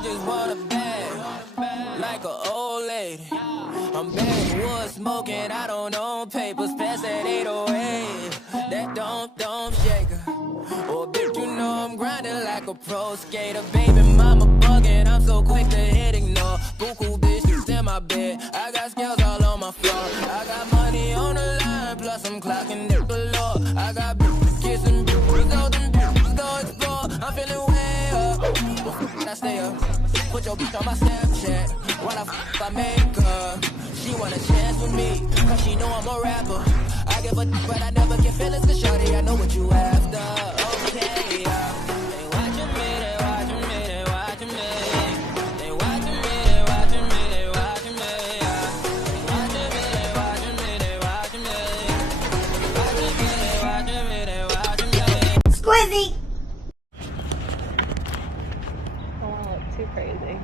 I just want a bag, like an old lady. I'm backwood smoking, I don't own papers, pass that 808. That don't shake her. Oh, bitch, you know I'm grinding like a pro skater. Baby mama bugging, I'm so quick to hit ignore. Buku bitches in my bed, I got scales all on my floor. I got money on the line, plus I'm clocking it below. I got bitches kissing bitches, all them bitches go explore. I'm feeling way up, I stay up. Put your bitch on my Snapchat, while I make her. She want a chance with me, cause she know I'm a rapper. I give a but I never get feelings, cause shawty, I know what you after. Okay, yeah. They watching me, they watching me, they watching me. They watching me, they watching me, they watching me, yeah. They watching me, they watching me, they watching me. They watching me, they watching me, they watching me. Squizzy! I don't want to look too crazy.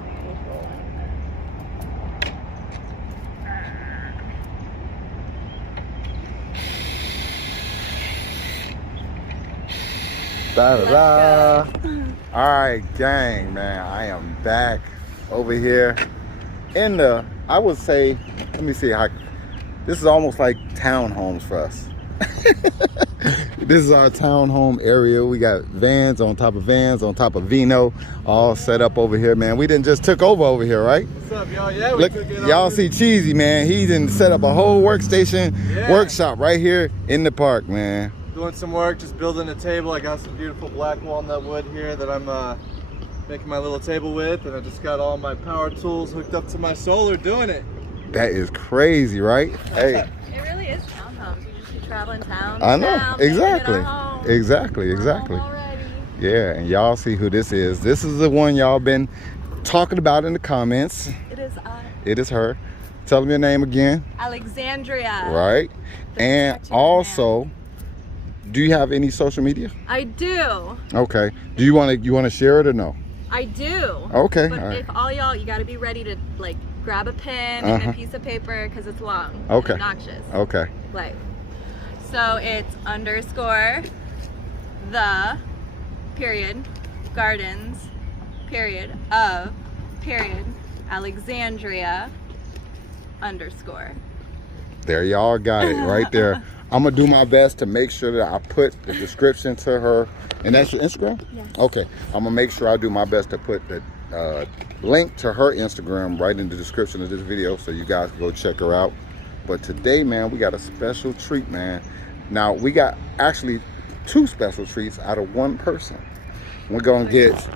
Da, da, da. All right, gang, man, I am back over here in the, I would say, let me see how, this is almost like townhomes for us. This is our townhome area. We got vans on top of Vino, all set up over here, man. We didn't just took over here, right? What's up, y'all? Yeah, we look, took it y'all over. see Cheesy, man. He didn't set up a whole workstation, workshop right here in the park, man. Doing some work, just building a table. I got some beautiful black walnut wood here that I'm making my little table with, and I just got all my power tools hooked up to my solar doing it. That is crazy, right? Hey. It really is townhomes. You just be traveling town. I know, exactly. Exactly. Yeah, and y'all see who this is. This is the one y'all been talking about in the comments. It is I. It is her. Tell them your name again. Alexandria. Right. And also, do you have any social media? I do. Okay. Do you want to share it or no? I do. Okay. But if all y'all, you got to be ready to like grab a pen and a piece of paper because it's long. Okay. And obnoxious. Okay. Like, so it's _ the gardens of Alexandria _ There, y'all got it right there. I'm gonna do my best to make sure that I put the description to her. And that's your Instagram? Yes. Okay. I'm gonna make sure I do my best to put the link to her Instagram right in the description of this video, so you guys can go check her out. But today, man, we got a special treat, man. Now we got actually 2 special treats out of 1 person. We're gonna get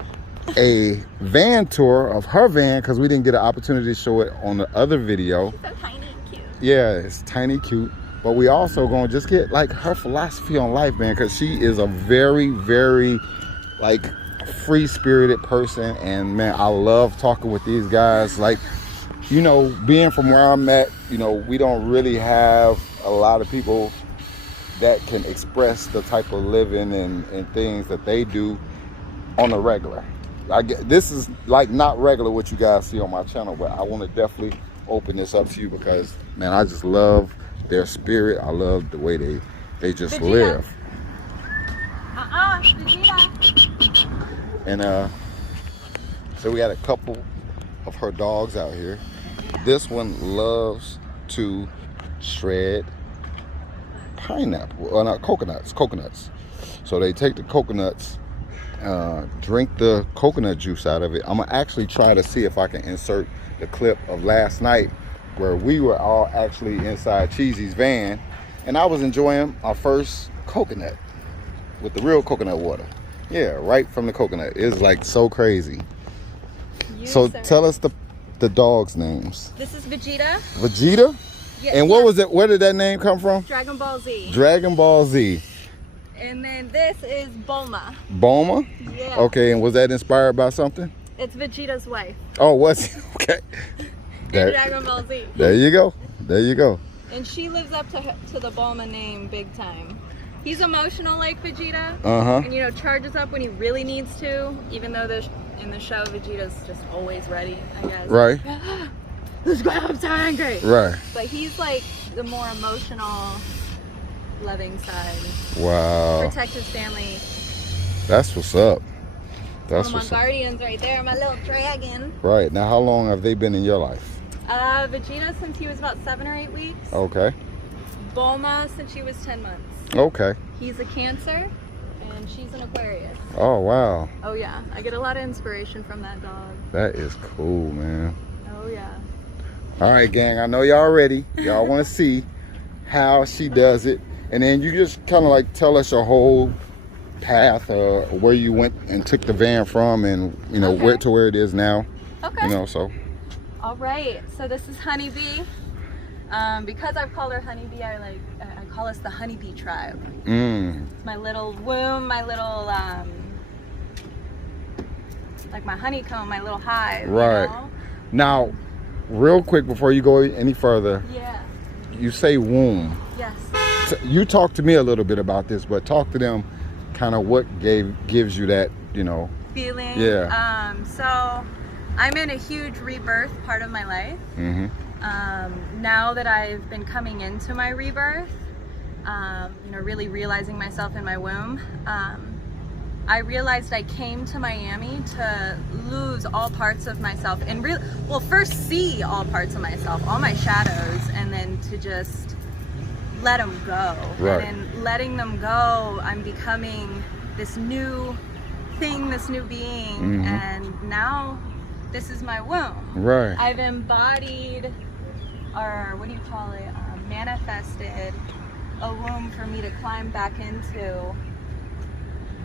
a van tour of her van because we didn't get an opportunity to show it on the other video. So tiny and cute. Yeah, it's tiny, cute. But we also gonna just get like her philosophy on life, man, because she is a very, very like free-spirited person. And man, I love talking with these guys. Like, you know, being from where I'm at, you know, we don't really have a lot of people that can express the type of living and things that they do on a regular. This is like not regular what you guys see on my channel, but I want to definitely open this up to you because, man, I just love their spirit. I love the way they just live. And so we got a couple of her dogs out here. This one loves to shred pineapple, well, not coconuts. So they take the coconuts, drink the coconut juice out of it. I'm gonna actually try to see if I can insert the clip of last night where we were all actually inside Cheesy's van and I was enjoying our first coconut with the real coconut water. Yeah, right from the coconut. It's like so crazy. So tell us the dogs' names. This is Vegeta. Vegeta? Yeah, and what was it? Where did that name come from? Dragon Ball Z. Dragon Ball Z. And then this is Bulma. Bulma? Yeah. Okay, and was that inspired by something? It's Vegeta's wife. Oh, was it? Okay. Dragon Ball Z. There you go. There you go. And she lives up to the Bulma name big time. He's emotional like Vegeta. And you know, charges up when he really needs to, even though in the show Vegeta's just always ready, I guess. Right. Let's go, I'm so angry. Right. But he's like the more emotional, loving side. Wow. Protect his family. That's what's up. That's my guardians right there, my little dragon. Right. Now, how long have they been in your life? Vegeta since he was about 7 or 8 weeks. Okay. Bulma since she was 10 months. Okay. He's a Cancer, and she's an Aquarius. Oh, wow. Oh yeah, I get a lot of inspiration from that dog. That is cool, man. Oh yeah. All right, gang, I know y'all ready. Y'all want to see how she does it. And then you just kind of like tell us your whole path, where you went and took the van from, and you know, Okay. where it is now. Okay. You know, so. All right, so this is Honeybee. Because I've called her Honeybee, I call us the Honeybee tribe. It's my little womb, my little like my honeycomb, my little hive. Right. You know? Now, real quick before you go any further, Yeah. you say womb. Yes. So you talk to me a little bit about this, but talk to them kind of what gives you that, you know. Feeling. Yeah. So I'm in a huge rebirth part of my life. Mm-hmm. Now that I've been coming into my rebirth, you know, really realizing myself in my womb, I realized I came to Miami to lose all parts of myself and first see all parts of myself, all my shadows, and then to just let them go. Right. And in letting them go, I'm becoming this new thing, this new being, Mm-hmm. and now this is my womb. Right. I've embodied, or what do you call it, manifested a womb for me to climb back into,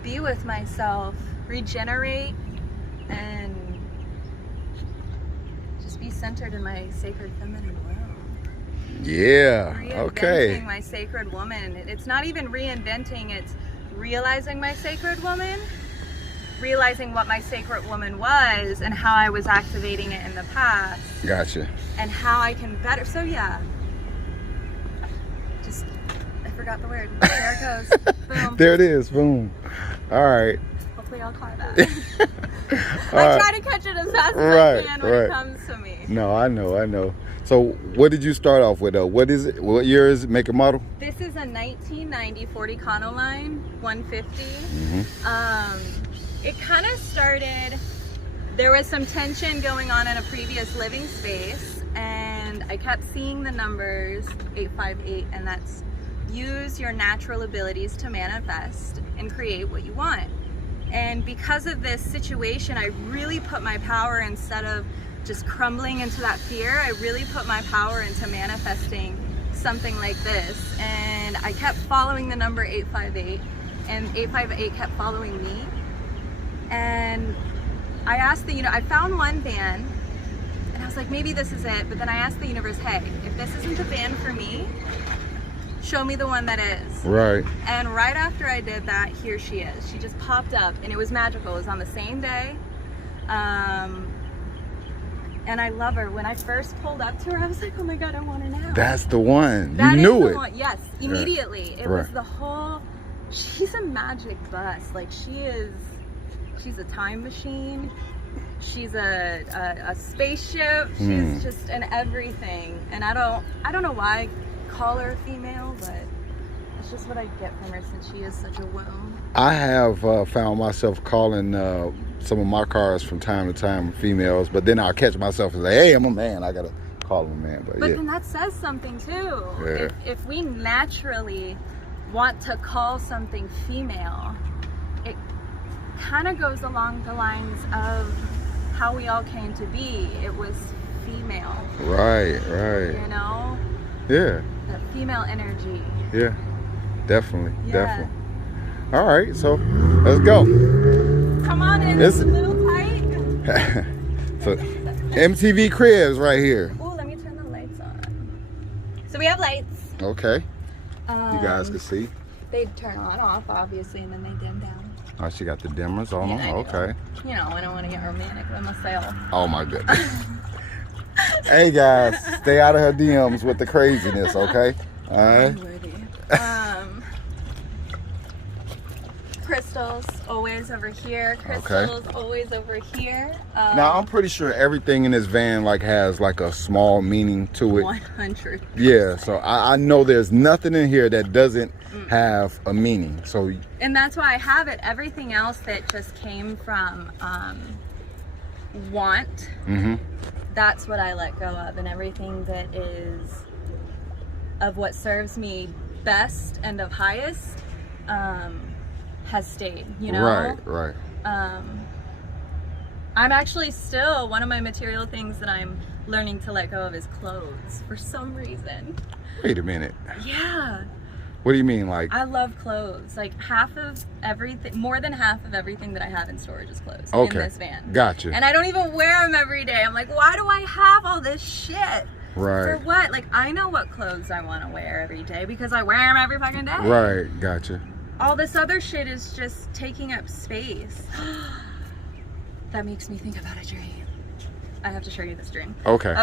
be with myself, regenerate, and just be centered in my sacred feminine womb. Yeah. Reinventing Okay. my sacred woman. It's not even reinventing, it's realizing my sacred woman, realizing what my sacred woman was and how I was activating it in the past. Gotcha. And how I can better, so yeah. I forgot the word. There it goes. Boom. There it is. Boom. All right. Hopefully I'll caught that. I try to catch it as fast as I can when it comes to me. No, I know. So what did you start off with though? What is it? What year is it? Make and model? This is a 1990 Ford Econoline 150. It kind of started, there was some tension going on in a previous living space, and I kept seeing the numbers 858, and that's use your natural abilities to manifest and create what you want. And because of this situation, I really put my power, instead of just crumbling into that fear, I really put my power into manifesting something like this. And I kept following the number 858, and 858 kept following me. And I asked I found one van, and I was like, maybe this is it. But then I asked the universe, hey, if this isn't the van for me, show me the one that is. Right. And right after I did that, here she is. She just popped up, and it was magical. It was on the same day. And I love her. When I first pulled up to her, I was like, oh my God, I want her now. That's the one. That you is knew the it. one. Yes, immediately. It Right. was the whole, she's a magic bus. Like she's a time machine. She's a spaceship. She's just an everything. And I don't know why I call her a female, but it's just what I get from her since she is such a womb. I have found myself calling some of my cars from time to time females, but then I'll catch myself and say, hey, I'm a man. I got to call him a man. But yeah. Then that says something too. Yeah. If we naturally want to call something female, it kind of goes along the lines of how we all came to be. It was female. Right. You know? Yeah. That female energy. Yeah. Definitely. Yeah. Definitely. All right. So let's go. Come on in. It's a little tight. So MTV Cribs right here. Oh, let me turn the lights on. So we have lights. Okay. You guys can see. They turn on, off, obviously, and then they dim down. Oh, she got the dimmers on them. Yeah, I know. Okay. You know, I don't want to get romantic with myself. Oh my goodness. Hey guys, stay out of her DMs with the craziness, okay? All right. Crystal. crystals always over here. Crystals always over here. Now I'm pretty sure everything in this van like has like a small meaning to it. 100%. Yeah, so I know there's nothing in here that doesn't have a meaning. So and that's why I have it. Everything else that just came from want, that's what I let go of, and everything that is of what serves me best and of highest has stayed, you know? Right. I'm actually still, one of my material things that I'm learning to let go of is clothes for some reason. Wait a minute. Yeah. What do you mean, like? I love clothes. Like half of everything, more than half of everything that I have in storage is clothes in this van. Gotcha. And I don't even wear them every day. I'm like, why do I have all this shit? Right. For what? Like, I know what clothes I want to wear every day because I wear them every fucking day. Right, gotcha. All this other shit is just taking up space. That makes me think about a dream. I have to show you this dream. Okay.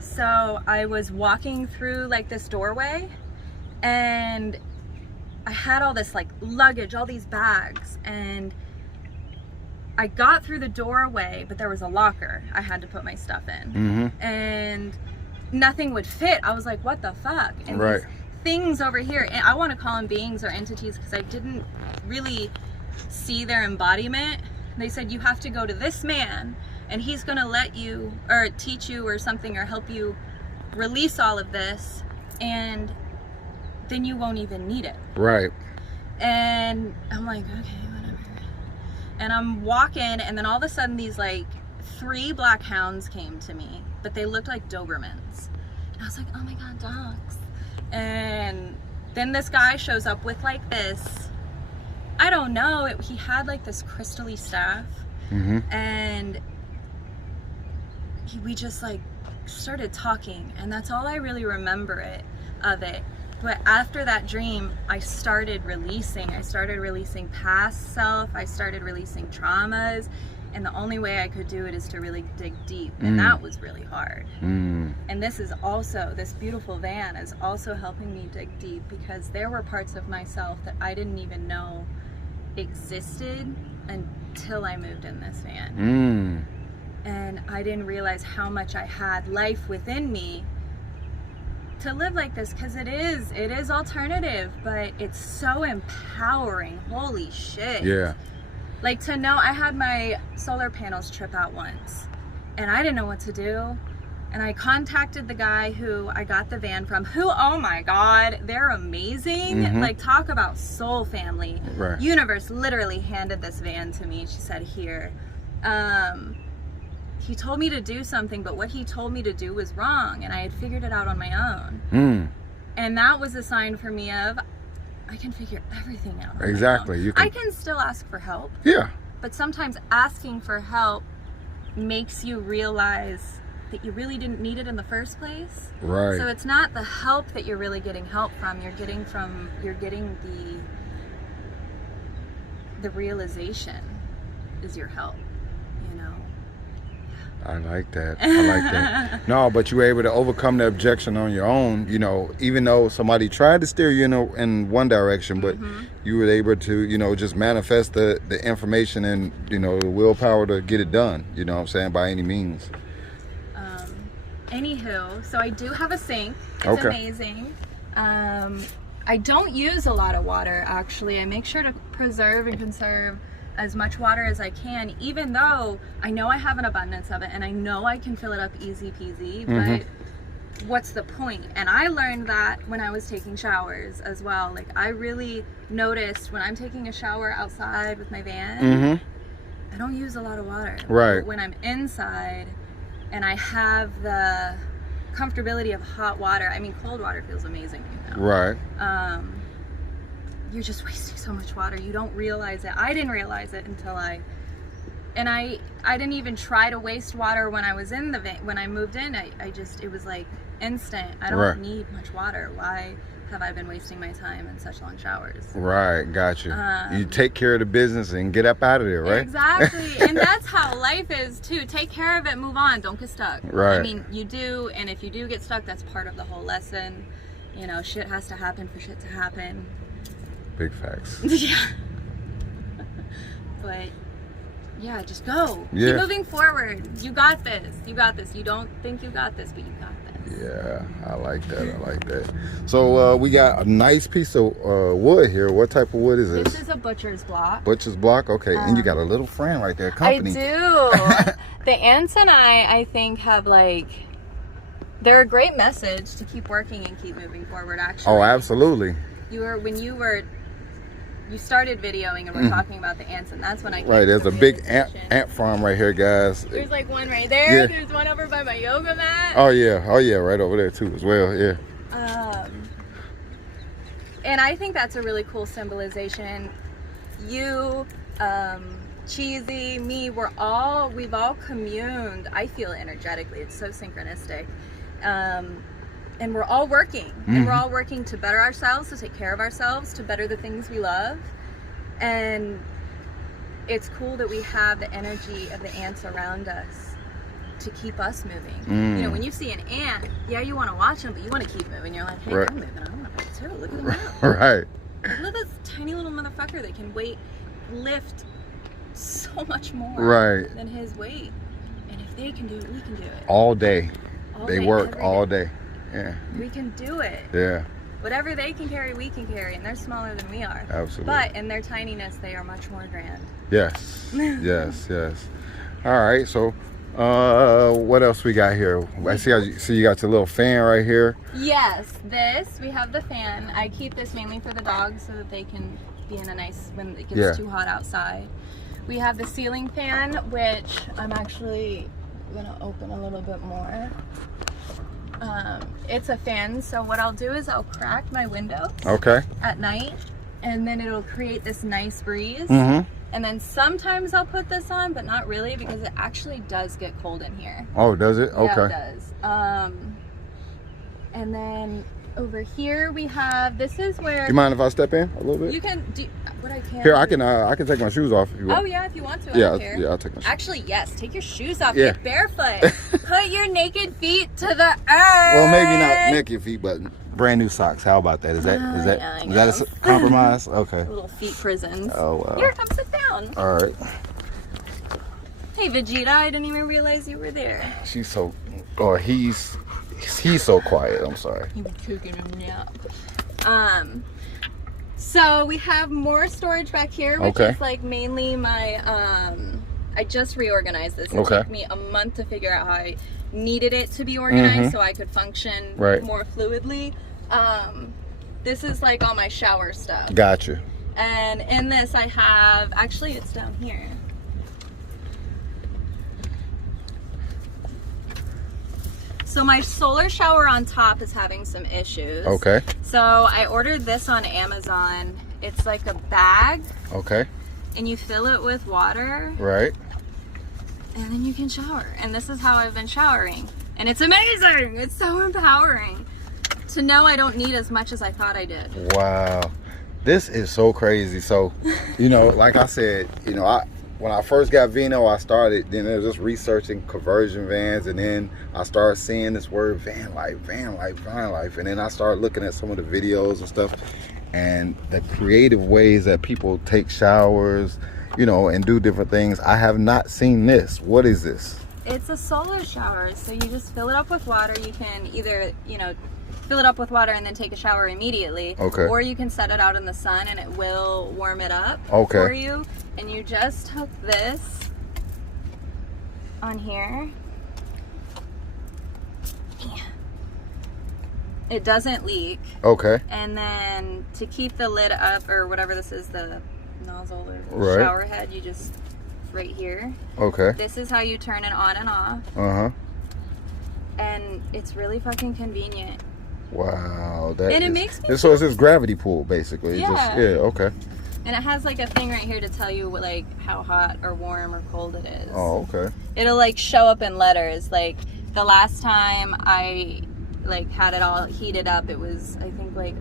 So I was walking through like this doorway, and I had all this like luggage, all these bags, and I got through the doorway, but there was a locker I had to put my stuff in, and nothing would fit. I was like, what the fuck? And these things over here, and I want to call them beings or entities because I didn't really see their embodiment. They said, you have to go to this man and he's gonna let you or teach you or something or help you release all of this, and then you won't even need it. Right. And I'm like, okay, whatever. And I'm walking, and then all of a sudden these like 3 black hounds came to me, but they looked like Dobermans. And I was like, oh my God, dogs. And then this guy shows up with like this, I don't know, he had like this crystally staff, and we just like started talking, and that's all I really remember of it. But after that dream, I started releasing past self, I started releasing traumas, and the only way I could do it is to really dig deep, and that was really hard. And this is also, this beautiful van is also helping me dig deep, because there were parts of myself that I didn't even know existed until I moved in this van. And I didn't realize how much I had life within me to live like this, because it is alternative, but it's so empowering. Holy shit. Yeah. Like, to know, I had my solar panels trip out once, and I didn't know what to do. And I contacted the guy who I got the van from, who, oh my God, they're amazing. Like, talk about soul family. Right. Universe literally handed this van to me. She said, here. He told me to do something, but what he told me to do was wrong, and I had figured it out on my own. And that was a sign for me of, I can figure everything out. Exactly. I can still ask for help. Yeah. But sometimes asking for help makes you realize that you really didn't need it in the first place. Right. So it's not the help that you're really getting help from. You're getting the realization is your help. You know. I like that. I like that. No, but you were able to overcome the objection on your own, you know, even though somebody tried to steer you in one direction, but you were able to, you know, just manifest the information and, you know, the willpower to get it done, you know what I'm saying, by any means. Anywho, so I do have a sink. It's amazing. I don't use a lot of water, actually. I make sure to preserve and conserve as much water as I can, even though I know I have an abundance of it and I know I can fill it up easy peasy, but what's the point? And I learned that when I was taking showers as well. Like, I really noticed when I'm taking a shower outside with my van, I don't use a lot of water. Right. But when I'm inside and I have the comfortability of hot water, I mean, cold water feels amazing, you know? Right. You're just wasting so much water. You don't realize it. I didn't realize it until I didn't even try to waste water when I was in the van. When I moved in, it was like instant. I don't need much water. Why have I been wasting my time in such long showers? Right, gotcha. You take care of the business and get up out of there, right? Exactly. And that's how life is too. Take care of it, move on, don't get stuck. Right. I mean, you do, and if you do get stuck, that's part of the whole lesson. You know, shit has to happen for shit to happen. Big facts. Yeah. But yeah, just go. Yeah. Keep moving forward. You got this. You got this. You don't think you got this, but you got this. Yeah, I like that. I like that. So we got a nice piece of wood here. What type of wood is this? This is a butcher's block. Butcher's block. Okay, and you got a little friend right there. Company. I do. The ants and I think, have like, they're a great message to keep working and keep moving forward. Actually. Oh, absolutely. You started videoing and we're talking about the ants, and that's when I came Right, there's to a the big realization. ant farm right here, guys. There's like one right there. Yeah. There's one over by my yoga mat. Oh yeah, right over there too as well. Yeah. And I think that's a really cool symbolization. You, Cheesy, me, we've all communed. I feel it energetically. It's so synchronistic. And we're all working. And we're all working to better ourselves, to take care of ourselves, to better the things we love. And it's cool that we have the energy of the ants around us to keep us moving. You know, when you see an ant, yeah, you want to watch them, but you want to keep moving. You're like, hey, Right. I'm moving. I want to move too. Look at them move. Right. Look at this tiny little motherfucker that can lift so much more Right. than his weight. And if they can do it, we can do it. All day. All They day, work every all day. day. Yeah. We can do it. Yeah. Whatever they can carry, we can carry, and they're smaller than we are. Absolutely. But in their tininess, they are much more grand. Yes. Yes. Yes. All right. So, what else we got here? I see you got your little fan right here. Yes, we have the fan. I keep this mainly for the dogs so that they can be in a nice, when it gets too hot outside. We have the ceiling fan, which I'm actually gonna open a little bit more. It's a fan, so what I'll do is I'll crack my windows at night, and then it'll create this nice breeze. And then sometimes I'll put this on, but not really, because it actually does get cold in here. Oh, does it? Okay. Yeah, it does. And then over here we have, this is where You mind if I step in a little bit? you can do what I can. Here, I can take my shoes off if you want. Oh yeah, if you want to. I Yeah, don't care. yeah, I'll take my shoes. Actually, yes. Take your shoes off. Yeah. Get barefoot. Put your naked feet to the earth. Well, maybe not naked feet, but brand new socks. How about that? Is that yeah, I is that a compromise? Okay. Little feet prisons. Oh wow. Here, come sit down. All right. Hey Vegeta, I didn't even realize you were there. She's so, or he's so quiet. I'm sorry. He was taking a nap. So we have more storage back here, which is like mainly my, I just reorganized this. It took me a month to figure out how I needed it to be organized so I could function more fluidly. This is like all my shower stuff. Gotcha. And in this I have, actually it's down here. So my solar shower on top is having some issues. Okay. So I ordered this on Amazon. It's like a bag. Okay. And you fill it with water. Right. And then you can shower. And this is how I've been showering. And it's amazing. It's so empowering to know I don't need as much as I thought I did. Wow. This is so crazy. So, you know, like I said, you know, when I first got Vino, I started, then I was just researching conversion vans, and then I started seeing this word van life, and then I started looking at some of the videos and stuff, and the creative ways that people take showers, you know, and do different things. I have not seen this. What is this? It's a solar shower, so you just fill it up with water. You can either, you know, fill it up with water and then take a shower immediately. Okay. Or you can set it out in the sun and it will warm it up for you. And you just hook this on here. It doesn't leak. Okay. And then to keep the lid up, or whatever this is, the nozzle or shower head, you just, right here. Okay. This is how you turn it on and off. Uh-huh. And it's really fucking convenient. Wow. That and it is, makes me so it's this gravity pool, basically. Yeah. Just, yeah, okay. And it has like a thing right here to tell you like how hot or warm or cold it is. Oh, okay. It'll like show up in letters. Like the last time I like had it all heated up, it was I think like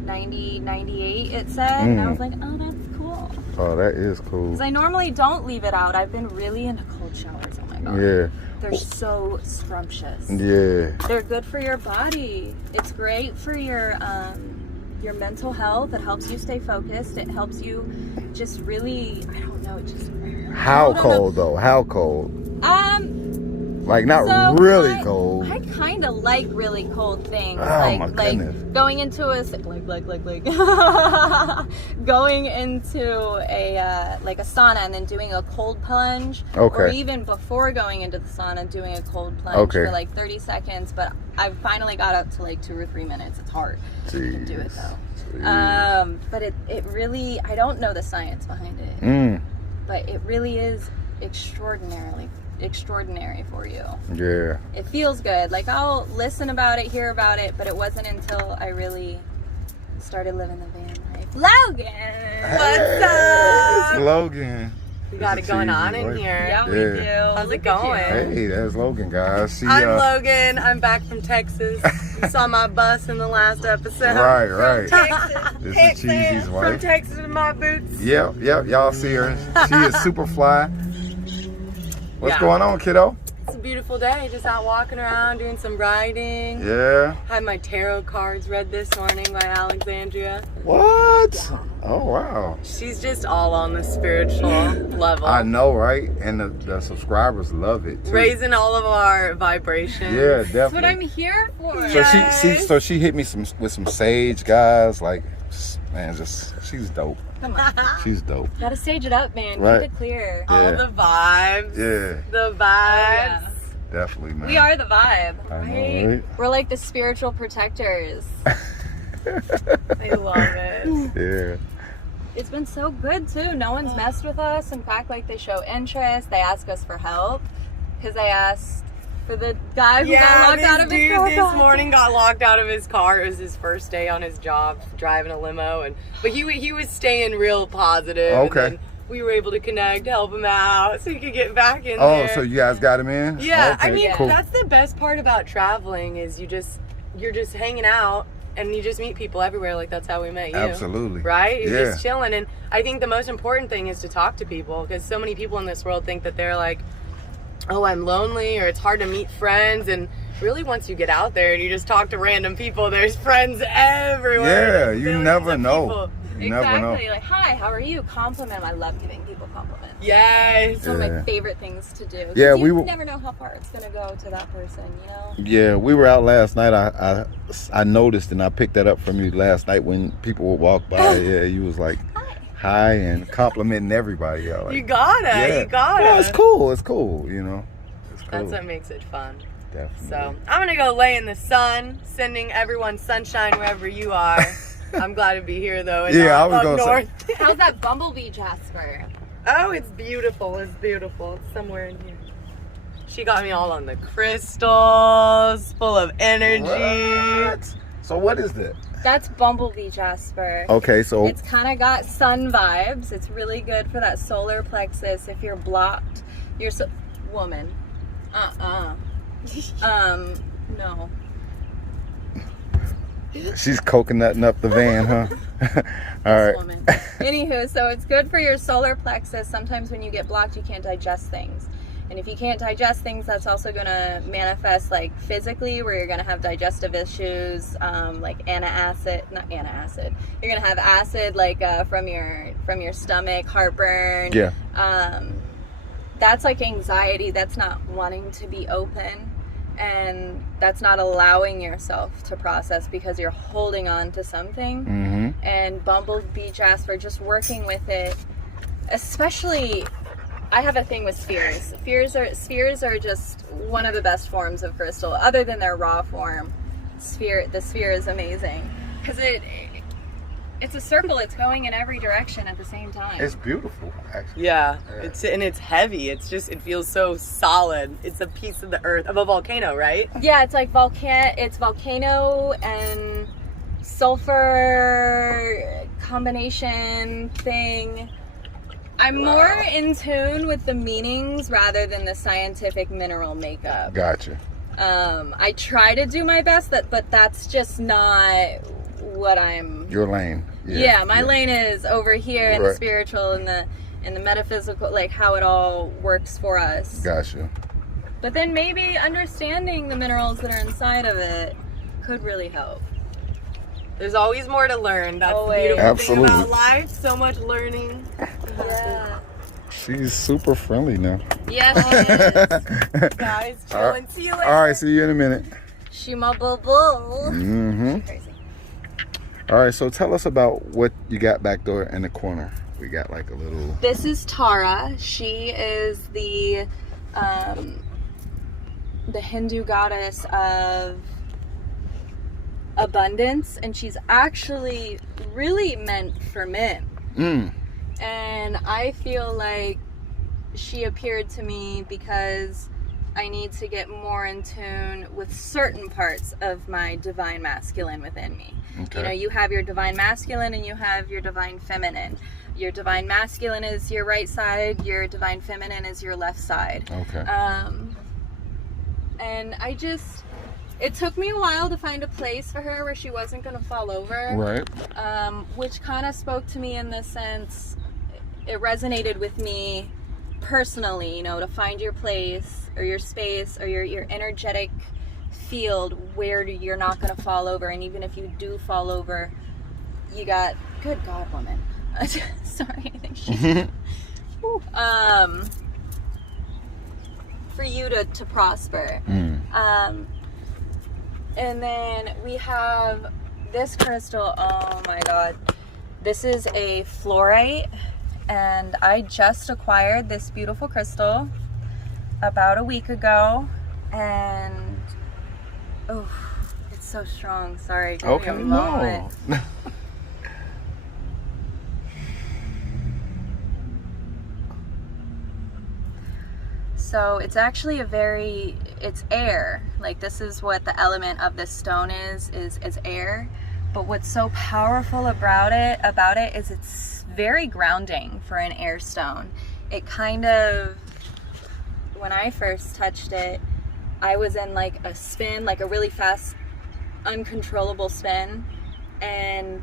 90, 98 it said. And I was like, oh, that's cool. Oh, that is cool. Because I normally don't leave it out. I've been really into cold showers. Oh my god. Yeah. They're so scrumptious. Yeah. They're good for your body. It's great for your your mental health. It helps you stay focused. It helps you just really, I don't know, just... How cold though? How cold? Like not so really cold. I kind of like really cold things. Oh my goodness. Like going into a going into a like a sauna and then doing a cold plunge. Okay. Or even before going into the sauna, doing a cold plunge for like 30 seconds. But I finally got up to like 2 or 3 minutes. It's hard to do it though. But it really, I don't know the science behind it. But it really is extraordinary for you. Yeah. It feels good. Like I'll listen about it, hear about it, but it wasn't until I really started living the van life. Logan! What's up? It's Logan. We got it going on in here. Yeah, we do. How's it going? Hey, there's Logan, guys. I'm Logan. I'm back from Texas. You saw my bus in the last episode. Right. Texas. This is Cheesy's wife. From Texas in my boots. Yep. Y'all see her. She is super fly. What's going on, kiddo? It's a beautiful day. Just out walking around, doing some riding. Yeah. Had my tarot cards read this morning by Alexandria. What? Oh, wow. She's just all on the spiritual level. I know, right? And the subscribers love it, too. Raising all of our vibrations. Yeah, definitely. That's what I'm here for. So she hit me with some sage, guys. Like, man, she's dope. Come on. She's dope. Gotta stage it up, man. Right. Keep it clear. All the vibes. Yeah. The vibes. Yeah. Definitely, man. We are the vibe. I know, right? We're like the spiritual protectors. I love it. Yeah. It's been so good too. No one's messed with us. In fact, like they show interest. They ask us for help because they asked for the guy who got locked out of his car. This morning got locked out of his car. It was his first day on his job driving a limo, but he was staying real positive. Okay. And we were able to connect, help him out, so he could get back in Oh, there. so you guys got him in? Yeah, Okay, I mean cool. that's the best part about traveling is you're just hanging out and you just meet people everywhere. Like that's how we met you. Absolutely. Right? You're Yeah. just chilling, and I think the most important thing is to talk to people because so many people in this world think that they're like, oh, I'm lonely, or it's hard to meet friends, and really once you get out there and you just talk to random people, there's friends everywhere. Yeah, you never know. You never know. Exactly. Like, hi, how are you? Compliment. I love giving people compliments. Yes. It's one of my favorite things to do. Yeah, you never know how far it's gonna go to that person, you know? Yeah, we were out last night. I noticed and I picked that up from you last night when people would walk by. Yeah, you was like, hi, and complimenting everybody. Yeah, like, You gotta. yeah. You gotta. Well, it's cool. It's cool, you know. It's cool. That's what makes it fun. Definitely. So I'm gonna go lay in the sun, sending everyone sunshine wherever you are. I'm glad to be here though. And Yeah, not I was up gonna north. say. How's that Bumblebee Jasper? Oh, it's beautiful. It's beautiful. It's somewhere in here. She got me all on the crystals, full of energy. What? So what is that? That's Bumblebee Jasper. Okay, so It's kind of got sun vibes. It's really good for that solar plexus. If you're blocked, you're woman. No. she's coconutting up the van, huh? All right. Woman. Anywho, so it's good for your solar plexus. Sometimes when you get blocked, you can't digest things. And if you can't digest things, that's also going to manifest like physically, where you're going to have digestive issues, like not antacid. You're going to have acid like from your stomach, heartburn. Yeah. That's like anxiety. That's not wanting to be open, and that's not allowing yourself to process because you're holding on to something. Mm-hmm. And Bumblebee Jasper, just working with it, especially. I have a thing with spheres. Spheres are just one of the best forms of crystal, other than their raw form. The sphere is amazing because it's a circle. It's going in every direction at the same time. It's beautiful, actually. Yeah, it's heavy. It feels so solid. It's a piece of the earth, of a volcano, right? Yeah, it's like volcano and sulfur combination thing. I'm more in tune with the meanings rather than the scientific mineral makeup. Gotcha. I try to do my best, but that's just not what I'm. Your lane. Yeah, my lane is over here in the spiritual and the metaphysical, like how it all works for us. Gotcha. But then maybe understanding the minerals that are inside of it could really help. There's always more to learn. That's Always. the beautiful Absolutely. thing about life. So much learning. Yeah. She's super friendly now. Yeah, she is. Guys, chill All right. and see you later. All right, see you in a minute. She my boo-boo. Mm-hmm. Crazy. All right, so tell us about what you got back there in the corner. We got like a little... This is Tara. She is the Hindu goddess of abundance, and she's actually really meant for men. And I feel like she appeared to me because I need to get more in tune with certain parts of my divine masculine within me. Okay. You know, you have your divine masculine and you have your divine feminine. Your divine masculine is your right side, your divine feminine is your left side. Okay. And it took me a while to find a place for her where she wasn't going to fall over. Right. Which kind of spoke to me in the sense, it resonated with me personally, you know, to find your place or your space or your energetic field where you're not going to fall over. And even if you do fall over, you got, good God, woman. Sorry, I think she's... for you to prosper. And then we have this crystal. Oh my God. This is a fluorite, and I just acquired this beautiful crystal about a week ago, and oh, it's so strong. Sorry. Give me a moment. No. So it's actually it's air. Like, this is what the element of this stone is air. But what's so powerful about it is it's very grounding for an air stone. It kind of, when I first touched it, I was in like a spin, like a really fast, uncontrollable spin. And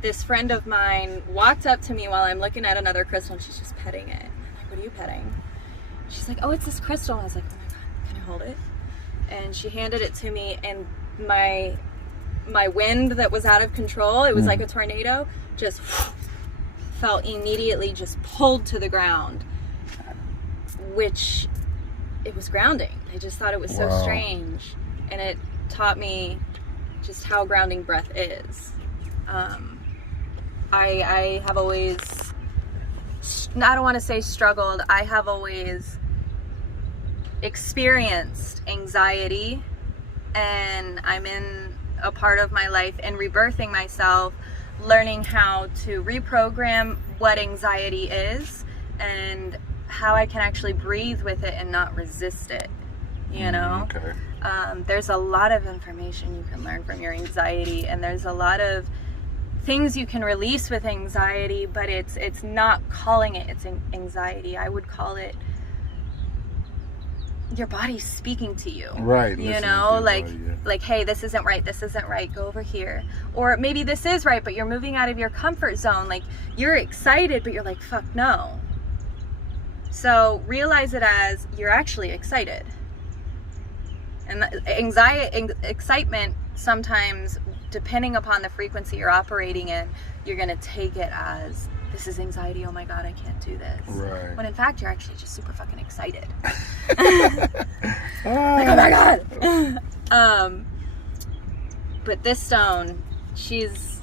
this friend of mine walked up to me while I'm looking at another crystal, and she's just petting it. I'm like, what are you petting? She's like, oh, it's this crystal. And I was like, oh my God, can I hold it? And she handed it to me, and my wind that was out of control, it was like a tornado, just felt immediately just pulled to the ground, which it was grounding. I just thought it was so strange. And it taught me just how grounding breath is. I have always, I don't want to say struggled, I have always experienced anxiety, and I'm in a part of my life in rebirthing myself, learning how to reprogram what anxiety is and how I can actually breathe with it and not resist it, you know? Okay. There's a lot of information you can learn from your anxiety, and there's a lot of things you can release with anxiety, but it's not calling it's anxiety. I would call it your body's speaking to you. Right. You know, like, hey, this isn't right, go over here. Or maybe this is right, but you're moving out of your comfort zone. Like, you're excited, but you're like, fuck no. So realize it as you're actually excited. And excitement, sometimes, depending upon the frequency you're operating in, you're going to take it as, this is anxiety, oh my God, I can't do this. Right. When in fact, you're actually just super fucking excited. Like, oh my God. But this stone, she's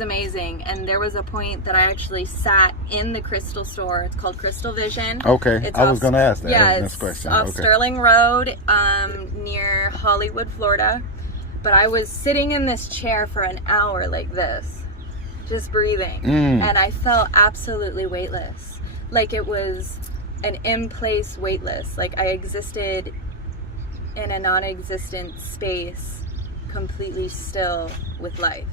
amazing. And there was a point that I actually sat in the crystal store. It's called Crystal Vision. Okay, I was going to ask that. Yeah, Next it's question. off Okay. Sterling Road, near Hollywood, Florida. But I was sitting in this chair for an hour like this, just breathing. And I felt absolutely weightless. Like, it was an in-place weightless. Like, I existed in a non-existent space, completely still with life.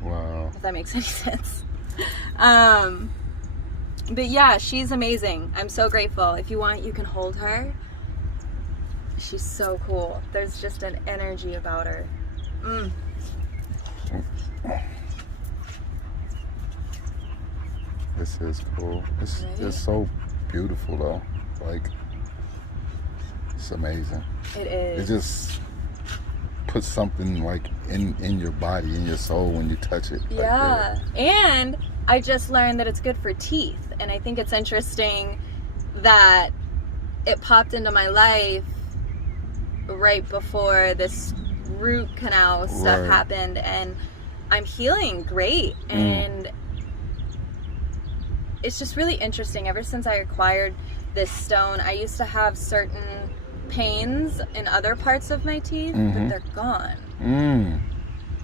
Wow. If that makes any sense. But yeah, she's amazing. I'm so grateful. If you want, you can hold her. She's so cool. There's just an energy about her. This is cool. It's Right? just so beautiful, though. Like, it's amazing. It It is. just puts something like in your body, in your soul when you touch it. Yeah. Like and I just learned that it's good for teeth. And I think it's interesting that it popped into my life right before this root canal stuff happened, and I'm healing great. And it's just really interesting. Ever since I acquired this stone, I used to have certain pains in other parts of my teeth, but they're gone.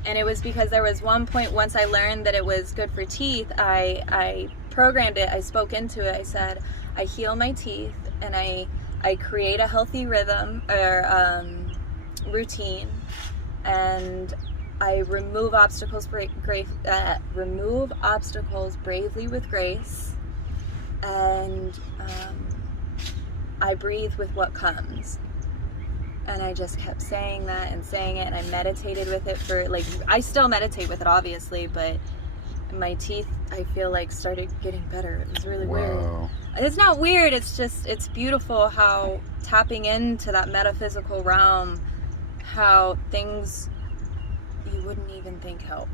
And it was because there was one point, once I learned that it was good for teeth, I programmed it, I spoke into it, I said, I heal my teeth, and I create a healthy rhythm or routine, and I remove obstacles bravely with grace, and I breathe with what comes. And I just kept saying that and saying it, and I meditated with it for, like, I still meditate with it obviously, but my teeth, I feel like, started getting better. It was really weird. It's not weird, it's just, it's beautiful how tapping into that metaphysical realm, how things you wouldn't even think help.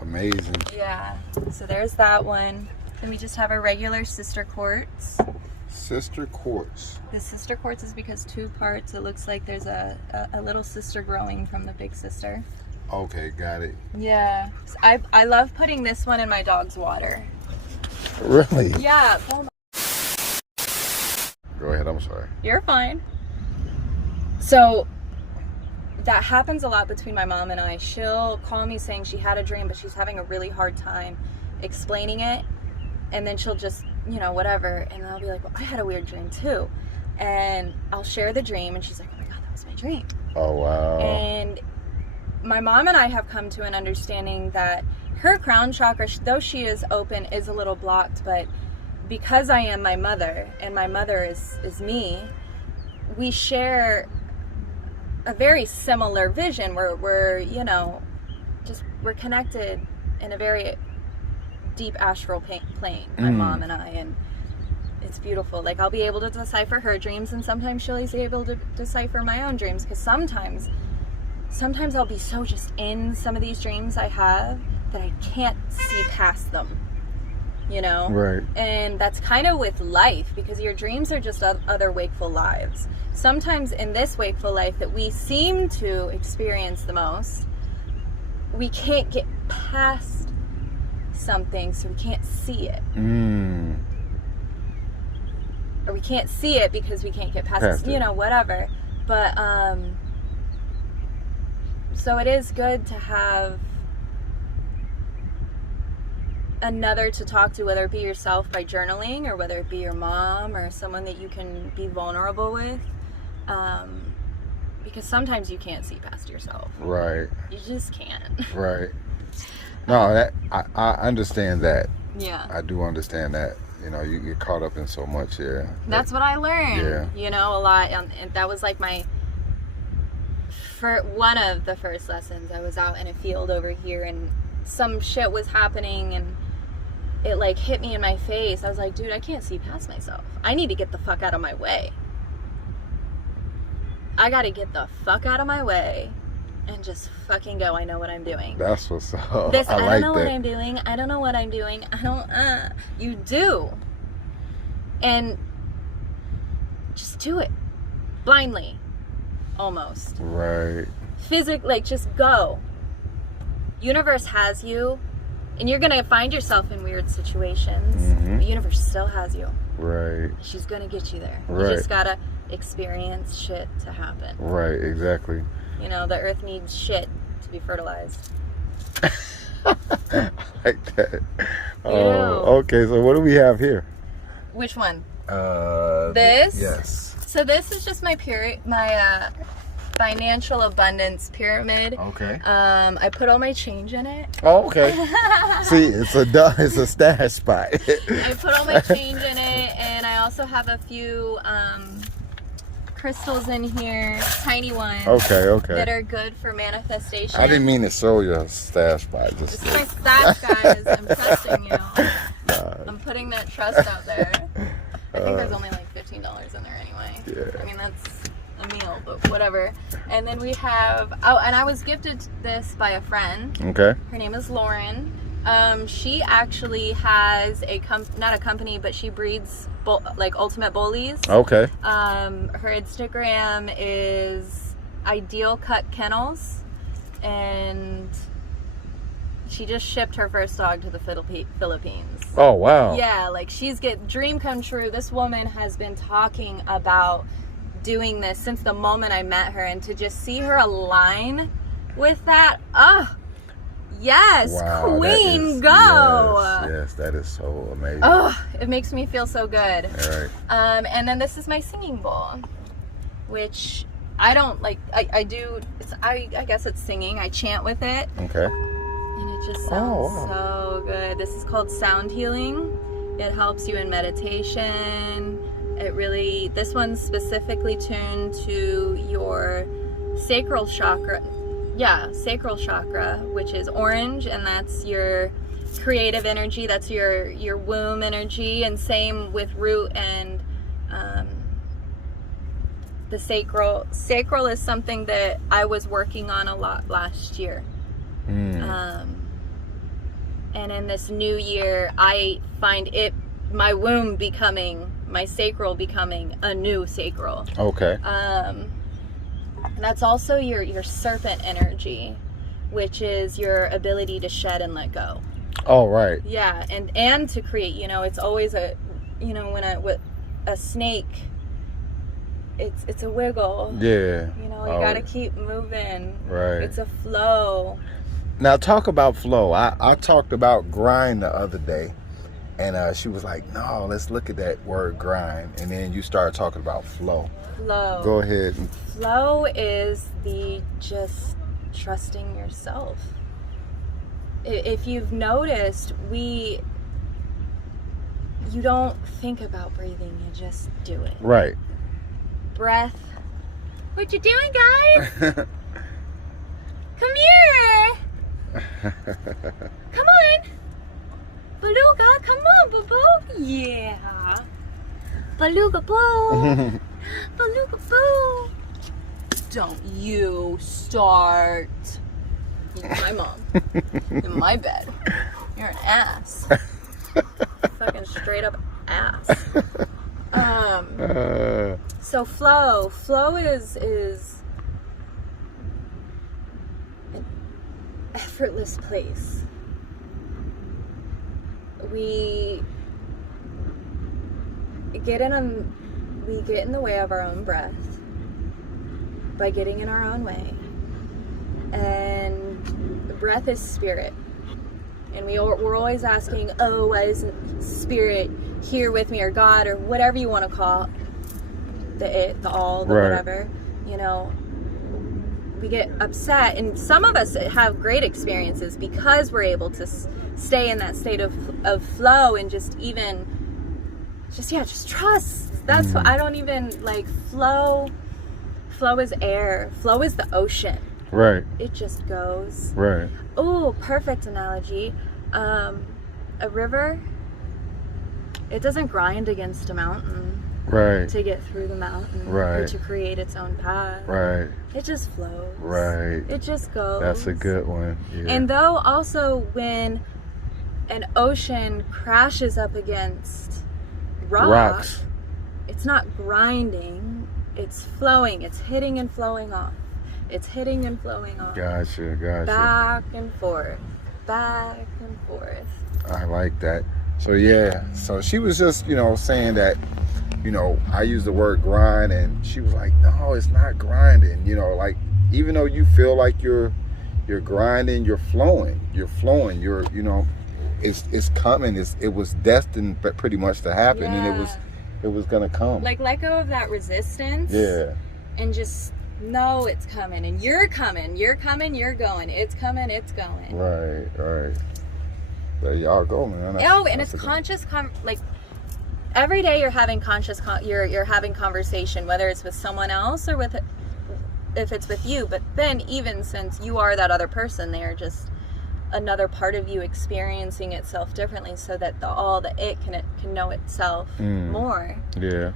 Amazing. Yeah, so there's that one. Then we just have our regular sister quartz. Sister quartz. The sister quartz is because two parts, it looks like there's a little sister growing from the big sister. Okay, got it. Yeah, I love putting this one in my dog's water. Really? Yeah. Go ahead, I'm sorry. You're fine. So that happens a lot between my mom and I. She'll call me saying she had a dream, but she's having a really hard time explaining it. And then she'll just, you know, whatever. And I'll be like, well, I had a weird dream too. And I'll share the dream, and she's like, oh my God, that was my dream. Oh, wow. And my mom and I have come to an understanding that her crown chakra, though she is open, is a little blocked, but because I am my mother and my mother is me, we share a very similar vision. We're you know, just, we're connected in a very deep astral plane, my mom and I, and it's beautiful. Like, I'll be able to decipher her dreams, and sometimes she'll be able to decipher my own dreams, because sometimes I'll be so just in some of these dreams I have that I can't see past them, you know? Right. And that's kind of with life, because your dreams are just other wakeful lives. Sometimes in this wakeful life that we seem to experience the most, we can't get past something, so we can't see it. Or we can't see it because we can't get past it, you know, whatever. But, so it is good to have another to talk to, whether it be yourself by journaling, or whether it be your mom or someone that you can be vulnerable with, because sometimes you can't see past yourself. Right. You just can't. Right. No, that I understand that. Yeah. I do understand that. You know, you get caught up in so much here. That's what I learned. Yeah. You know, a lot, and that was like one of the first lessons. I was out in a field over here, and some shit was happening, and it like hit me in my face. I was like, dude, I can't see past myself. I need to get the fuck out of my way. I gotta get the fuck out of my way and just fucking go. I know what I'm doing. That's what's up. This, I don't know that. what I'm doing. I don't know what I'm doing. I don't, you do. And just do it. Blindly. Almost. Right. Like, just go. Universe has you, and you're gonna find yourself in weird situations. The universe still has you. Right. She's gonna get you there. Right. You just gotta experience shit to happen. Right, exactly. You know, the earth needs shit to be fertilized. I like that. Oh, okay, so what do we have here? Which one? This? Yes. So this is just my financial abundance pyramid. Okay. I put all my change in it. Oh, okay. See, it's a stash spot. I put all my change in it, and I also have a few crystals in here, tiny ones. Okay. That are good for manifestation. I didn't mean to show you a stash spot. This is my stash, guys. I'm trusting you. I'm putting that trust out there. I think there's only like $15 in there anyway. Yeah. I mean, a meal, but whatever. And then we have, oh, and I was gifted this by a friend. Okay. Her name is Lauren. She actually has not a company, but she breeds like ultimate bullies. Okay. Her Instagram is Ideal Cut Kennels, and she just shipped her first dog to the Philippines. Oh, wow. Yeah, like she's dream come true. This woman has been talking about doing this since the moment I met her, and to just see her align with that, yes, Wow, queen, go. Yes, that is so amazing. It makes me feel so good. All right. And then this is my singing bowl, which I don't like. I do. I guess it's singing. I chant with it. Okay. And it just sounds so good. This is called sound healing. It helps you in meditation. This one's specifically tuned to your sacral chakra. Yeah, sacral chakra, which is orange, and that's your creative energy. That's your womb energy, and same with root and the sacral. Sacral is something that I was working on a lot last year. And in this new year, I find my womb becoming, my sacral becoming a new sacral. Okay. And that's also your serpent energy, which is your ability to shed and let go. Oh, right. Yeah, and to create, it's always with a snake, it's a wiggle. Yeah. You gotta keep moving. Right. It's a flow. Now talk about flow. I talked about grind the other day, and she was like, no, let's look at that word grind. And then you started talking about flow. Flow. Go ahead. Flow is the just trusting yourself. If you've noticed, you don't think about breathing, you just do it. Right. Breath. What you doing, guys? Come here. Come on. Beluga, come on, boo-boo. Yeah. Beluga boo. Beluga boo. Don't you start. You're my mom. In my bed. You're an ass. Fucking straight up ass. So flow is an effortless place. We get in the way of our own breath by getting in our own way. And the breath is spirit. And we're always asking, oh, why isn't spirit here with me, or God, or whatever you want to call the all, the right. whatever, we get upset. And some of us have great experiences because we're able to stay in that state of flow and just trust. That's what I don't even like. Flow is air. Flow is the ocean. Right. It just goes. Right. Oh, perfect analogy. A river, it doesn't grind against a mountain. Right. To get through the mountain. Right. Or to create its own path. Right. It just flows. Right. It just goes. That's a good one. Yeah. And though also when an ocean crashes up against rocks, it's not grinding, it's flowing. It's hitting and flowing off. It's hitting and flowing off. Gotcha. Back and forth. Back and forth. I like that. So yeah. So she was just, saying that, I use the word grind, and she was like, no, it's not grinding. Like, even though you feel like you're grinding, you're flowing. You're, it's coming. It was destined pretty much to happen, yeah. and it was gonna come. Like, let go of that resistance. Yeah. And just know it's coming, and you're coming, you're going, it's coming, it's going. Right. There y'all go, man. And it's conscious, like every day you're having you're having conversation, whether it's with someone else or if it's with you. But then even since you are that other person, they're just another part of you experiencing itself differently, so that it can know itself more. Yeah.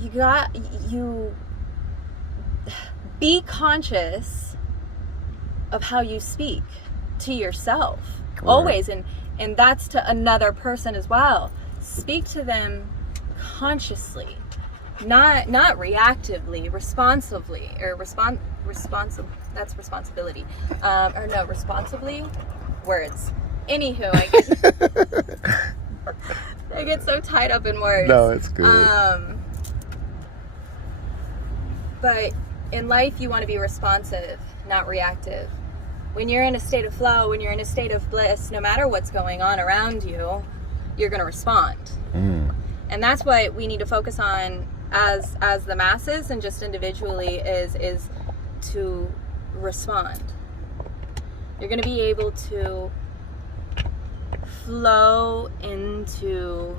you be conscious of how you speak to yourself. Right. Always, and that's to another person as well. Speak to them consciously, not reactively, responsively, or responsive. That's responsibility. Or no, responsibly. Words. Anywho, I get so tied up in words. No, it's good. But in life, you want to be responsive, not reactive. When you're in a state of flow, when you're in a state of bliss, no matter what's going on around you, you're going to respond. And that's what we need to focus on as the masses and just individually is to respond. You're going to be able to flow into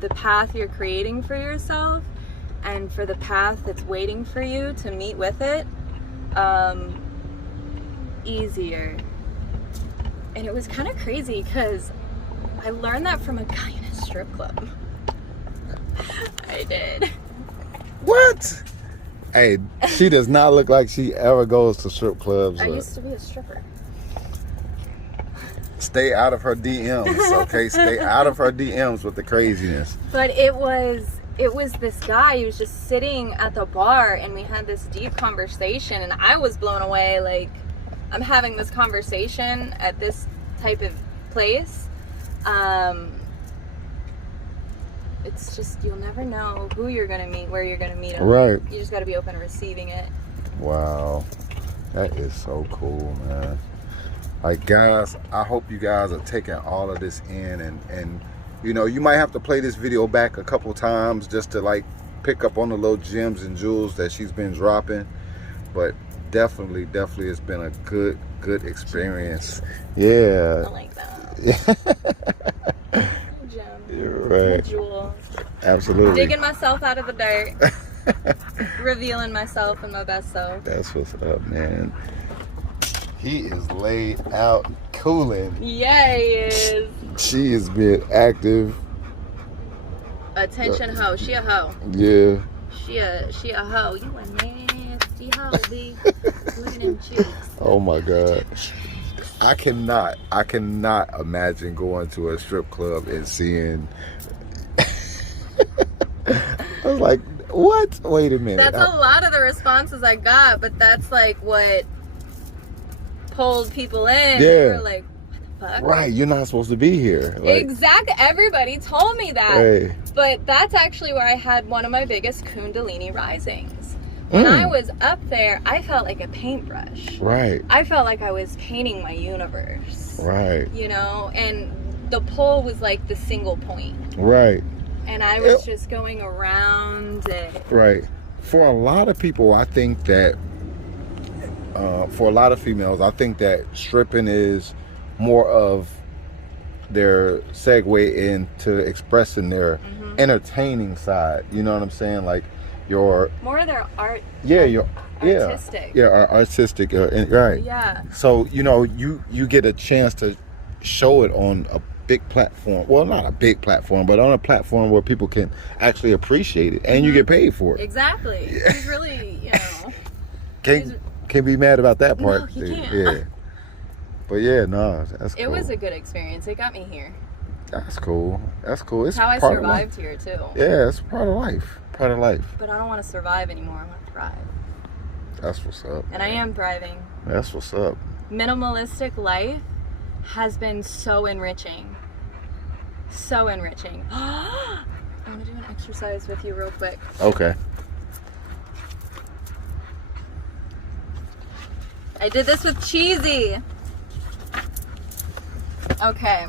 the path you're creating for yourself and for the path that's waiting for you to meet with it easier. And it was kind of crazy because I learned that from a guy in a strip club. I did. What? Hey, she does not look like she ever goes to strip clubs. I used to be a stripper. Stay out of her DMs, okay? Stay out of her DMs with the craziness. But it was this guy who was just sitting at the bar, and we had this deep conversation, and I was blown away. Like, I'm having this conversation at this type of place. It's just, you'll never know who you're gonna meet, where you're gonna meet them. Right. You just gotta be open to receiving it. Wow. That is so cool, man. Like, guys, I hope you guys are taking all of this in, and you know, you might have to play this video back a couple times just to like pick up on the little gems and jewels that she's been dropping. But definitely it's been a good experience. Yeah. I like that. You're right. Jewel. Absolutely. Digging myself out of the dirt. Revealing myself in my best self. That's what's up, man. He is laid out cooling. Yeah, he is. She is being active. Attention hoe. She a hoe. Yeah. She a hoe. You a nasty hoe, B. Look at them cheeks. Oh my God. I cannot imagine going to a strip club and seeing. I was like, what? Wait a minute. That's a lot of the responses I got, but that's like what pulled people in. Yeah. They're like, what the fuck? Right, you're not supposed to be here. Like, Exactly. Everybody told me that. Hey. But that's actually where I had one of my biggest Kundalini risings. When I was up there, I felt like a paintbrush. Right. I felt like I was painting my universe. Right. You know, and the pole was like the single point. Right. And I was just going around it. Right. For a lot of people, I think that, for a lot of females, I think that stripping is more of their segue into expressing their entertaining side. You know what I'm saying? Like your more of their art. Yeah, your artistic. Artistic. Right. Yeah. So you know, you get a chance to show it on a big platform. Well, not a big platform, but on a platform where people can actually appreciate it, and you get paid for it. Exactly. Yeah. He's really, you know. Can't be mad about that part. No, you can't. Yeah. But yeah, no, that's cool. It was a good experience. It got me here. That's cool. That's cool. It's how I part survived here too. Yeah, it's part of life. Part of life. But I don't want to survive anymore. I want to thrive. That's what's up. And I am thriving. That's what's up. Minimalistic life has been so enriching. So enriching. I want to do an exercise with you real quick. Okay. I did this with Cheesy. Okay.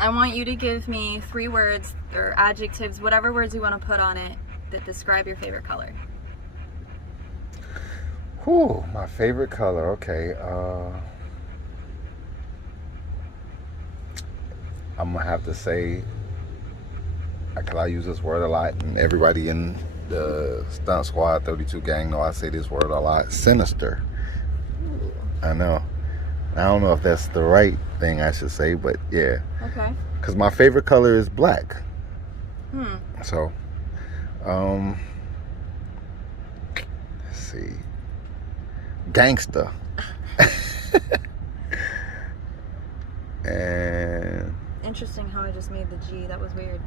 I want you to give me 3 words or adjectives, whatever words you want to put on it, that describe your favorite color. Whew, my favorite color. Okay. I'm gonna have to say, because I use this word a lot, and everybody in the Stunt Squad 32 gang know I say this word a lot. Sinister. I know. I don't know if that's the right thing I should say, but yeah. Okay. Because my favorite color is black. So, let's see. Gangsta. And Interesting how I just made the G. That was weird.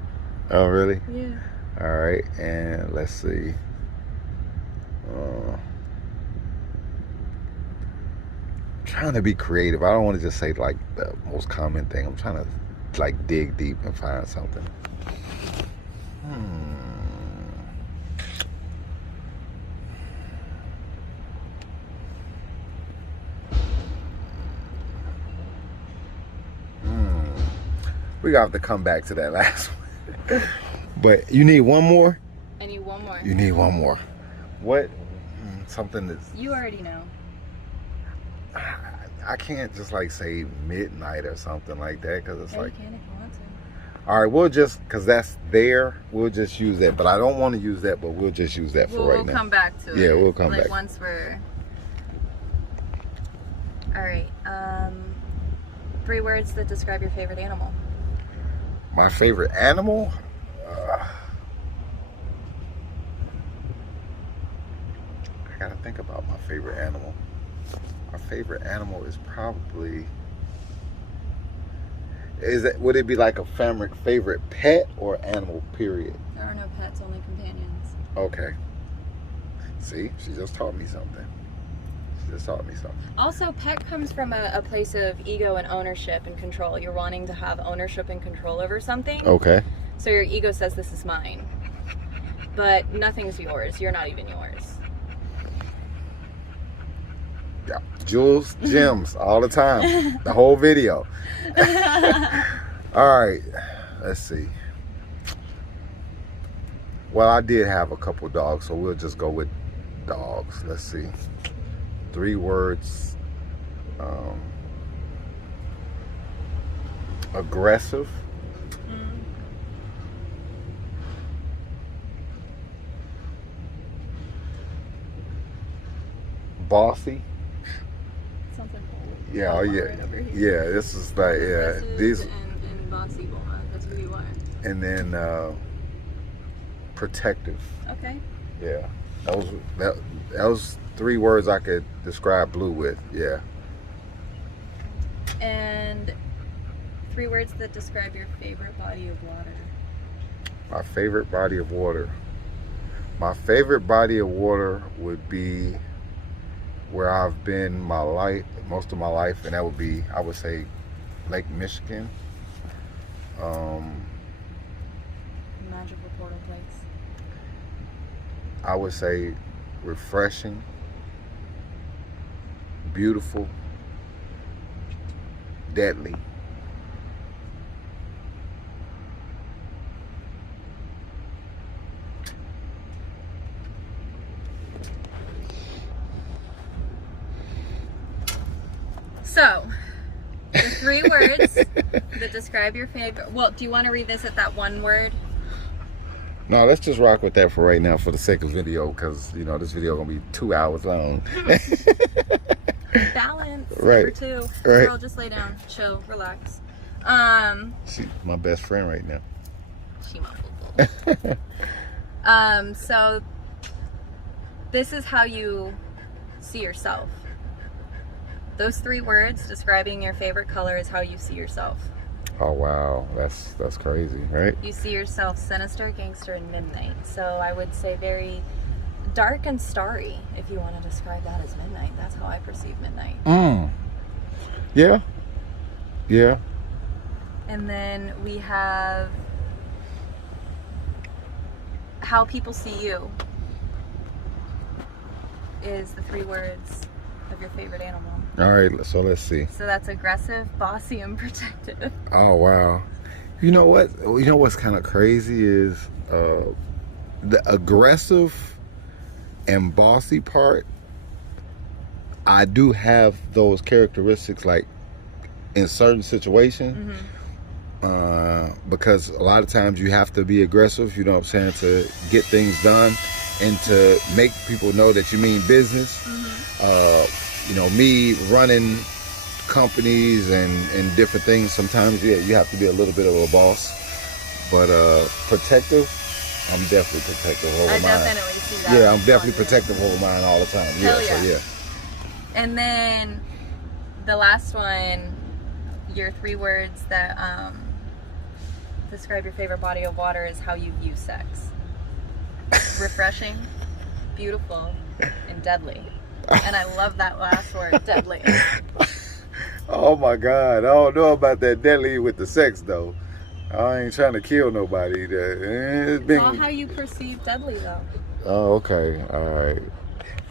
oh, really? Yeah. All right, and let's see. Trying to be creative. I don't want to just say like the most common thing. I'm trying to like dig deep and find something. We got to come back to that last one. But you need one more? I need one more. You need one more. What? Something that's... You already know. I can't just like say midnight or something like that because it's like... You can if you want to. All right, we'll just, because that's there, we'll just use that. But I don't want to use that, but we'll just use that for right now. We'll come back to it. Yeah, we'll come like back. Once we're... All right. 3 words that describe your favorite animal. My favorite animal? I gotta think about my favorite animal. My favorite animal is probably... would it be like a favorite pet or animal, period? There are no pets, only companions. Okay. See, she just taught me something. Also, pet comes from a place of ego and ownership and control. You're wanting to have ownership and control over something. Okay. So your ego says, this is mine. But nothing's yours. You're not even yours. Yeah. Jewels, gems, all the time. The whole video. All right. Let's see. Well, I did have a couple dogs, so we'll just go with dogs. Let's see. 3 words. Aggressive. Something. Bossy. Yeah, oh yeah. Yeah, this is like, yeah. These. And bossy boy. That's who you are. And then protective. Okay. Yeah. That was 3 words I could describe blue with. Yeah. And 3 words that describe your favorite body of water. My favorite body of water. My favorite body of water would be where I've been most of my life, and that would be, I would say, Lake Michigan. Magical portal place. I would say refreshing, beautiful, deadly. So, the 3 words that describe your favorite. Well, do you want to revisit that 1 word? No, let's just rock with that for right now for the sake of video, because, you know, this video gonna be 2 hours long. Balance. Right. Number 2. Right. Girl, just lay down, chill, relax. She's my best friend right now. She mumbled. So this is how you see yourself. Those 3 words describing your favorite color is how you see yourself. Oh wow, that's crazy, right? You see yourself sinister, gangster, and midnight. So I would say very dark and starry, if you want to describe that as midnight. That's how I perceive midnight. Yeah. Yeah. And then we have how people see you is the 3 words of your favorite animal. All right, so let's see. So that's aggressive, bossy, and protective. Oh wow. You know what? You know what's kind of crazy is the aggressive and bossy part. I do have those characteristics, like in certain situations. Because a lot of times you have to be aggressive, you know what I'm saying, to get things done and to make people know that you mean business. You know, me running companies and different things, sometimes, yeah, you have to be a little bit of a boss. But protective, I'm definitely protective over mine. I definitely see that. Yeah, I'm definitely protective over mine all the time. Yeah, Hell yeah. so yeah. And then the last one, your 3 words that describe your favorite body of water is how you view sex. Refreshing, beautiful, and deadly. And I love that last word, deadly. Oh my God, I don't know about that deadly with the sex though. I ain't trying to kill nobody. It's been... Well, how you perceive deadly though. Oh, okay, all right.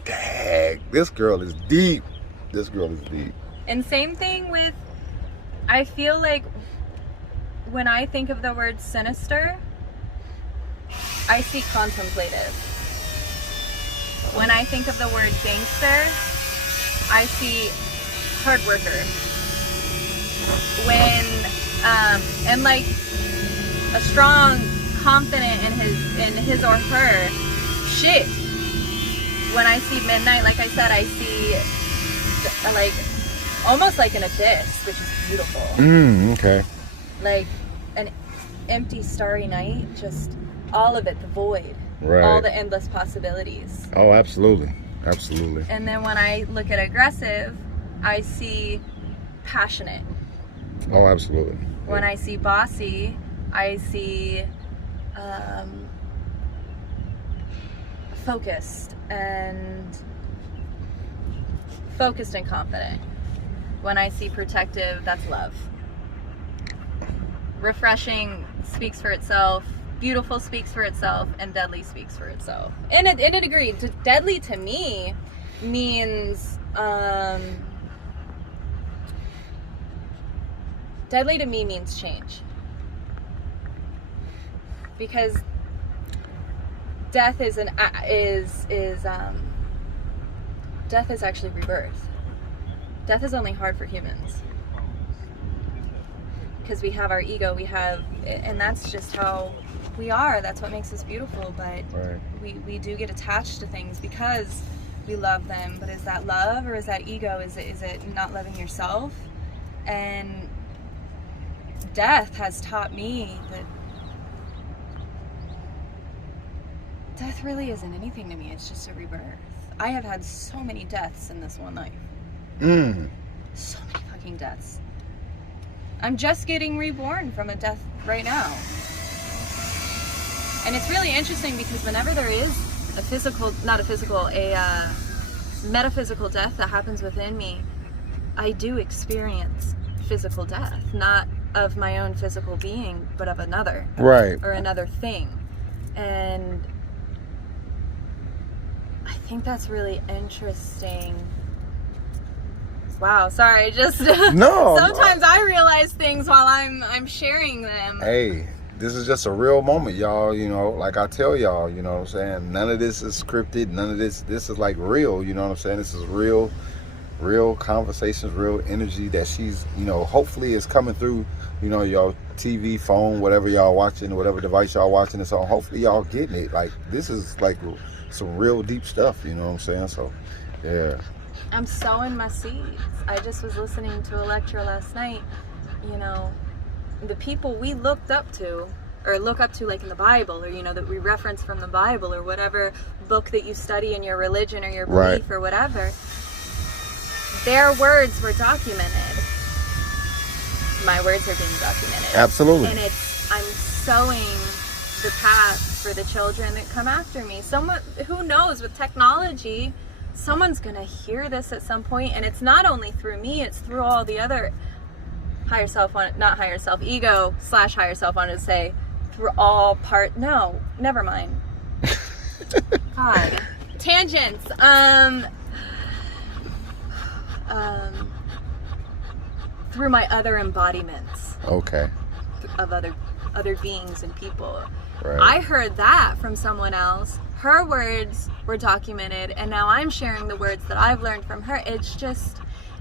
Dang, this girl is deep. This girl is deep. And same thing with, I feel like when I think of the word sinister, I see contemplative. When I think of the word gangster, I see hard worker. When, and like a strong, confident in his or her shit. When I see midnight, like I said, I see like almost like an abyss, which is beautiful. Okay. Like an empty, starry night, just all of it, the void, Right. all the endless possibilities. Oh, absolutely, absolutely. And then when I look at aggressive, I see passionate. Oh, absolutely. When I see bossy, I see focused and confident. When I see protective, that's love. Refreshing speaks for itself. Beautiful speaks for itself, and deadly speaks for itself. And it agreed. Deadly to me means deadly to me means change, because death is death is actually rebirth. Death is only hard for humans because we have our ego, and that's just how we are. That's what makes us beautiful. But Right. we do get attached to things because we love them. But is that love or is that ego? Is it not loving yourself? And death has taught me that death really isn't anything to me. It's just a rebirth. I have had so many deaths in this one life. So many fucking deaths. I'm just getting reborn from a death right now. And it's really interesting because whenever there is a metaphysical death that happens within me, I do experience physical death, not of my own physical being, but of another. Right. Or another thing. And I think that's really interesting. Wow, sorry, just No. sometimes I realize things while I'm sharing them. Hey, this is just a real moment, y'all. You know, like I tell y'all, you know what I'm saying? None of this is scripted. None of this is like real, you know what I'm saying? This is real conversations, real energy that she's, you know, hopefully is coming through, you know, your TV, phone, whatever y'all watching, whatever device y'all watching this on. Hopefully y'all getting it. Like, this is like some real deep stuff, you know what I'm saying? So, yeah. I'm sowing my seeds. I just was listening to a lecture last night. You know, the people we looked up to, or look up to like in the Bible, or, you know, that we reference from the Bible, or whatever book that you study in your religion or your belief, right, or whatever, their words were documented. My words are being documented. Absolutely. And I'm sowing the path for the children that come after me. Someone, who knows, with technology, someone's gonna hear this at some point, and it's not only through me, it's through all the other higher self, not higher self, ego / higher self, wanted to say, through all no, never mind. God, tangents. Through my other embodiments. Okay. Of other beings and people. Right. I heard that from someone else. Her words were documented, and now I'm sharing the words that I've learned from her. It's just,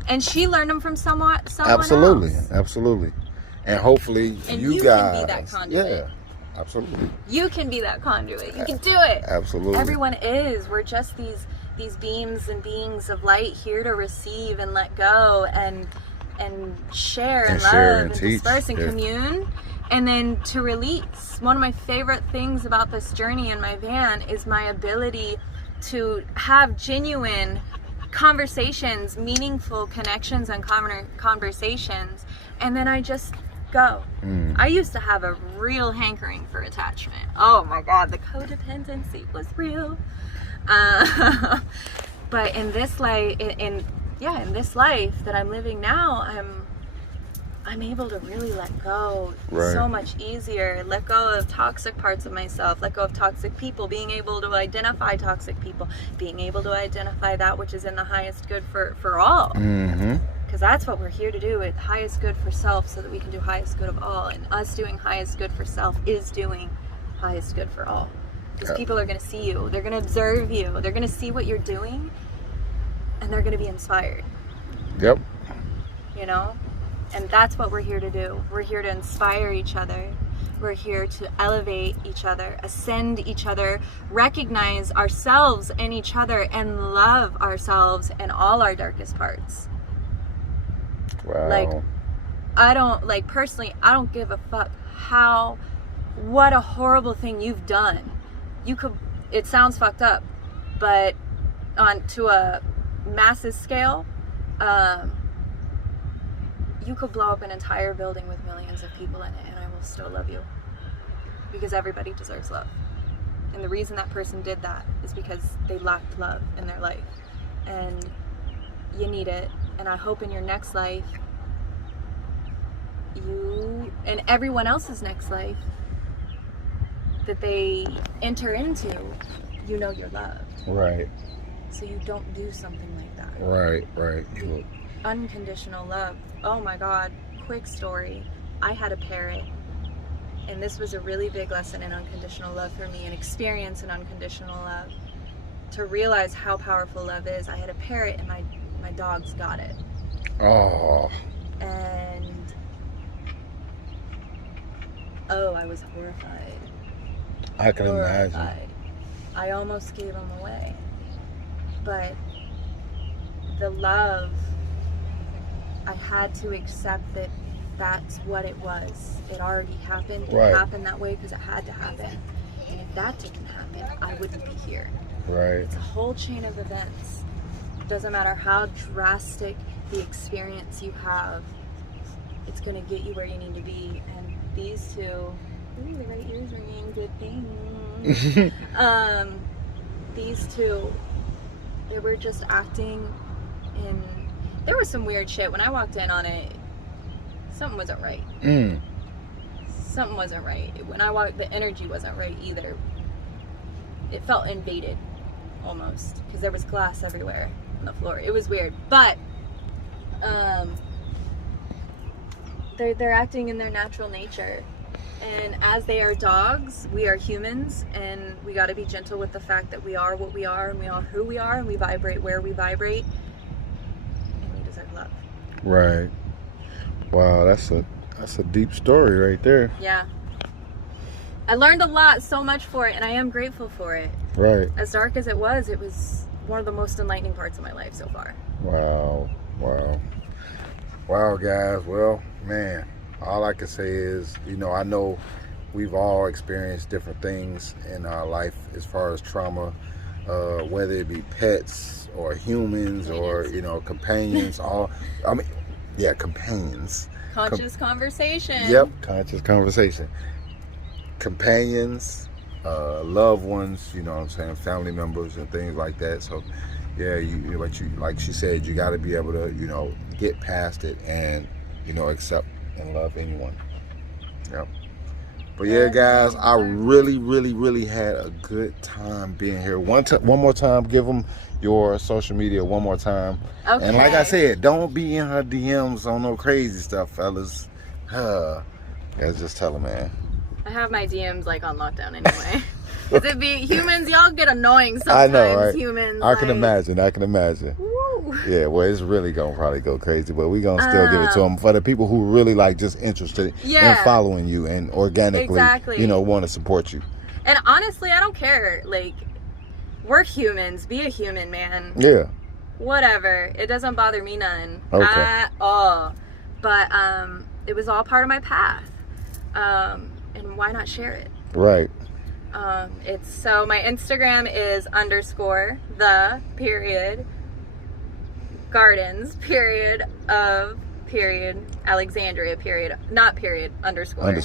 and she learned them from someone absolutely, else. Absolutely. And hopefully and you can guys, be that conduit. Yeah, absolutely. You can be that conduit. You can do it. Absolutely. Everyone is. We're just these beams and beings of light here to receive and let go, and share and And love share and and teach. disperse and Yeah. commune, and then to release. One of my favorite things about this journey in my van is my ability to have genuine conversations, meaningful connections and conversations, and then I just go. I used to have a real hankering for attachment. Oh my God, the codependency was real. But in this life, in this life that I'm living now, I'm able to really let go so much easier. Let go of toxic parts of myself. Let go of toxic people. Being able to identify toxic people. Being able to identify that which is in the highest good for all. Because that's what we're here to do. It's highest good for self, so that we can do highest good of all. And us doing highest good for self is doing highest good for all. Because people are going to see you. They're going to observe you. They're going to see what you're doing, and they're going to be inspired. Yep. You know? And that's what we're here to do. We're here to inspire each other. We're here to elevate each other, ascend each other, recognize ourselves and each other, and love ourselves and all our darkest parts. Wow. Like, personally, I don't give a fuck what a horrible thing you've done. It sounds fucked up, but to a massive scale, you could blow up an entire building with millions of people in it, and I will still love you. Because everybody deserves love. And the reason that person did that is because they lacked love in their life. And you need it. And I hope in your next life, you and everyone else's next life that they enter into, you know you're loved. Right. So you don't do something like that. Right. Unconditional love. Oh my God, quick story. I had a parrot, and this was a really big lesson in unconditional love for me, an experience in unconditional love. To realize how powerful love is, I had a parrot, and my dogs got it. Oh. And I was horrified. I can imagine. I almost gave them away. But the love, I had to accept that that's what it was. It already happened. It happened that way because it had to happen. And if that didn't happen, I wouldn't be here. Right. It's a whole chain of events. It doesn't matter how drastic the experience you have, it's going to get you where you need to be. And these two, the right ears ringing, good thing. These two, they were just acting in, there was some weird shit. When I walked in on it, something wasn't right. Something wasn't right. When I walked, the energy wasn't right either. It felt invaded, almost, because there was glass everywhere on the floor. It was weird, but they're acting in their natural nature. And as they are dogs, we are humans, and we got to be gentle with the fact that we are what we are, and we are who we are, and we vibrate where we vibrate, and we deserve love. Right. Wow, that's a deep story right there. Yeah. I learned a lot, so much for it, and I am grateful for it. Right. As dark as it was one of the most enlightening parts of my life so far. Wow, guys. Well, man, all I can say is, I know we've all experienced different things in our life as far as trauma, whether it be pets or humans or, companions, companions. Conscious conversation. Yep, conscious conversation. Companions, loved ones, you know what I'm saying, family members and things like that. So yeah, like she said, you got to be able to, get past it and, accept and love anyone. Yep. But yeah, guys, I really had a good time being here. One more time, give them your social media one more time. Okay. And like I said, don't be in her DMs on no crazy stuff, fellas. Guys, just tell her, man. I have my DMs on lockdown anyway. Cause it be humans, y'all get annoying sometimes. I know, right? Humans. I can imagine. Woo. Yeah, well, it's really gonna probably go crazy, but we gonna still give it to them for the people who really just interested in following you and organically, want to support you. And honestly, I don't care. We're humans. Be a human, man. Yeah. Whatever. It doesn't bother me none. Okay. At all. but it was all part of my path. And why not share it? Right. It's so my Instagram is _the_gardens Alexandria not period underscore right.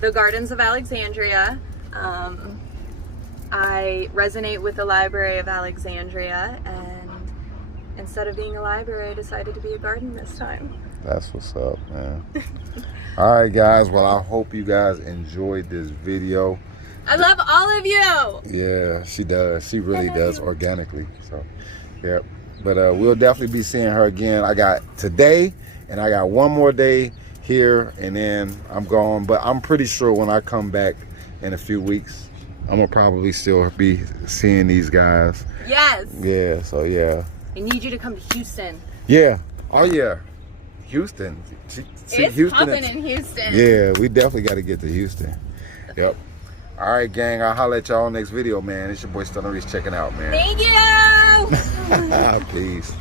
the Gardens of Alexandria. I resonate with the Library of Alexandria, and instead of being a library, I decided to be a garden this time. That's what's up, man. All right, guys. Well, I hope you guys enjoyed this video. I love all of you. Yeah, she does. She really does organically. So, yeah. But we'll definitely be seeing her again. I got today, and I got one more day here, and then I'm gone. But I'm pretty sure when I come back in a few weeks, I'm gonna probably still be seeing these guys. Yes. Yeah. So yeah. I need you to come to Houston. Yeah. Oh yeah. Houston. It's popping in Houston. Yeah, we definitely got to get to Houston. Yep. All right, gang. I'll holler at y'all next video, man. It's your boy STUNNA REESE checking out, man. Thank you. Peace.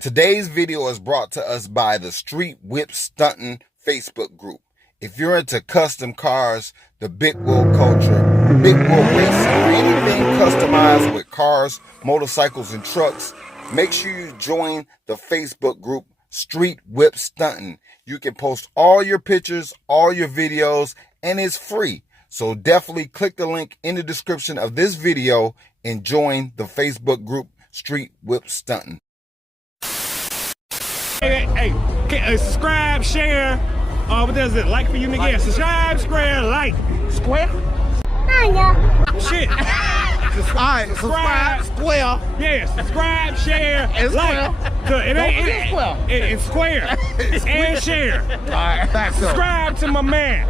Today's video is brought to us by the Street Whip Stuntin' Facebook group. If you're into custom cars, the big wheel culture, big wheel racing, or anything customized with cars, motorcycles, and trucks, make sure you join the Facebook group Street Whip Stuntin'. You can post all your pictures, all your videos, and it's free. So definitely click the link in the description of this video and join the Facebook group Street Whip Stuntin'. Hey, subscribe, share. What does it like for you niggas? Yeah, subscribe, square, like. Square? Shit. Alright, subscribe, square. Yeah, subscribe, share, and like. square. It's square. And share. Alright, that's Subscribe to my man.